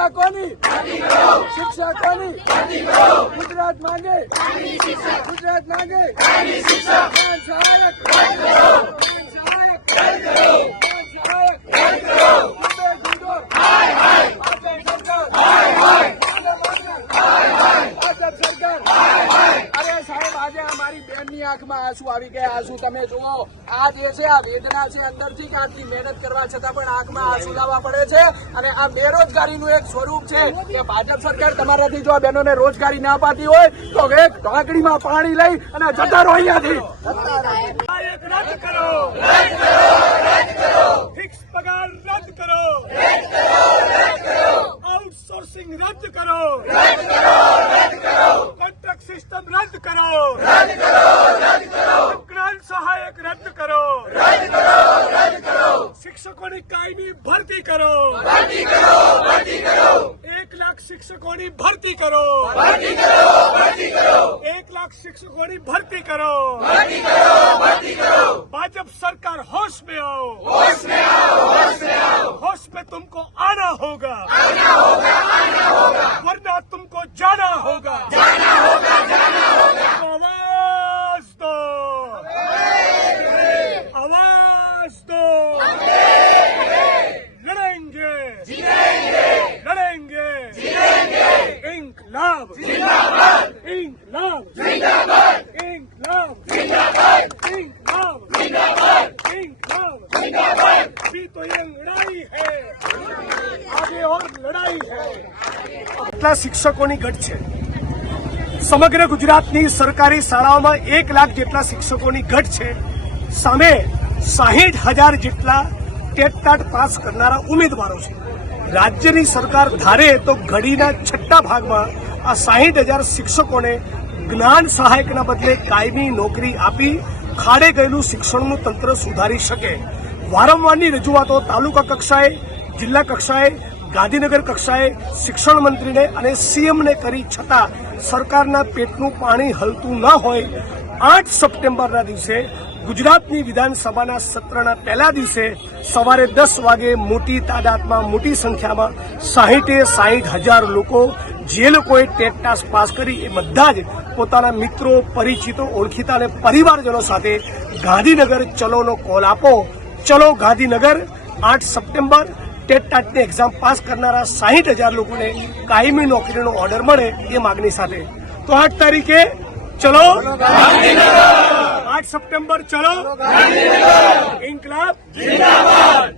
शिक्षा कोनी शिक्षा कोनी गुजरात मांगे गुजरात मांगे આંખમાં આંસુ આવી ગયા આંસુ તમે જુઓ આ જે છે આ વેદના છે અંદરથી કે આટલી મહેનત કરવા છતાં પણ આંખમાં આંસુ લાવવા પડે છે અને આ બેરોજગારીનું એક સ્વરૂપ છે કે ભાજપ સરકાર તમારાથી જો આ બહેનોને રોજગારી ના પાતી હોય તો એક ઢાંકણીમાં પાણી લઈ અને જતા રહો અહીંયાથી રદ કરો ફિક્સ પગાર રદ કરો આઉટસોર્સિંગ રદ કરો કોન્ટ્રાક્ટ સિસ્ટમ રદ કરો सहायक रद्द करो शिक्षकों की कायमी भर्ती करो 1 लाख शिक्षकों की भर्ती करो 1 लाख शिक्षकों की भर्ती करो भाजपा सरकार होश में आओ होश में तुमको आना होगा वरना तुमको जाना होगा आवाज दो आवाज दो लड़ेंगे लड़ेंगे इंकलाब इंकलाब इंकलाब इंकलाब इंकलाब अभी तो ये लड़ाई है आगे और लड़ाई है आटला शिक्षकोनी गट छे समग्र गुजरातनी सरकारी शाळाओमां 1 लाख जेटला शिक्षकोनी गट छे सामे 60,000 જેટલા ટેટ પાસ કરનારા ઉમેદવારો છે રાજ્યની સરકાર ધારે તો ઘડીના છઠ્ઠા ભાગમાં આ 60,000 શિક્ષકોને જ્ઞાન સહાયકના બદલે કાયમી નોકરી આપી ખાડે ગયેલું શિક્ષણનું તંત્ર સુધારી શકે વારંવારની રજૂઆતો તાલુકા કક્ષાએ જિલ્લા કક્ષાએ ગાંધીનગર કક્ષાએ શિક્ષણ મંત્રીને અને સીએમને કરી છતાં સરકારના પેટનું પાણી હલતું ન હોય 8 સપ્ટેમ્બરના દિવસે ગુજરાતની વિધાનસભાના સત્રના પહેલા દિવસે સવારે 10 વાગે મોટી તાદાદમાં મોટી સંખ્યામાં 60,000 લોકો જે લોકોએ ટેટ પાસ કરી એ બધા જ પોતાના મિત્રો પરિચિતો ઓળખીતા અને પરિવારજનો સાથે ગાંધીનગર ચલોનો કોલ આપો ચલો ગાંધીનગર 8 સપ્ટેમ્બર ટેટની એક્ઝામ પાસ કરનારા 60,000 લોકોને કાયમી નોકરીનો ઓર્ડર મળે એ માગણી સાથે તો 8 તારીખે चलो 8 सितंबर चलो इंकलाब जिंदाबाद।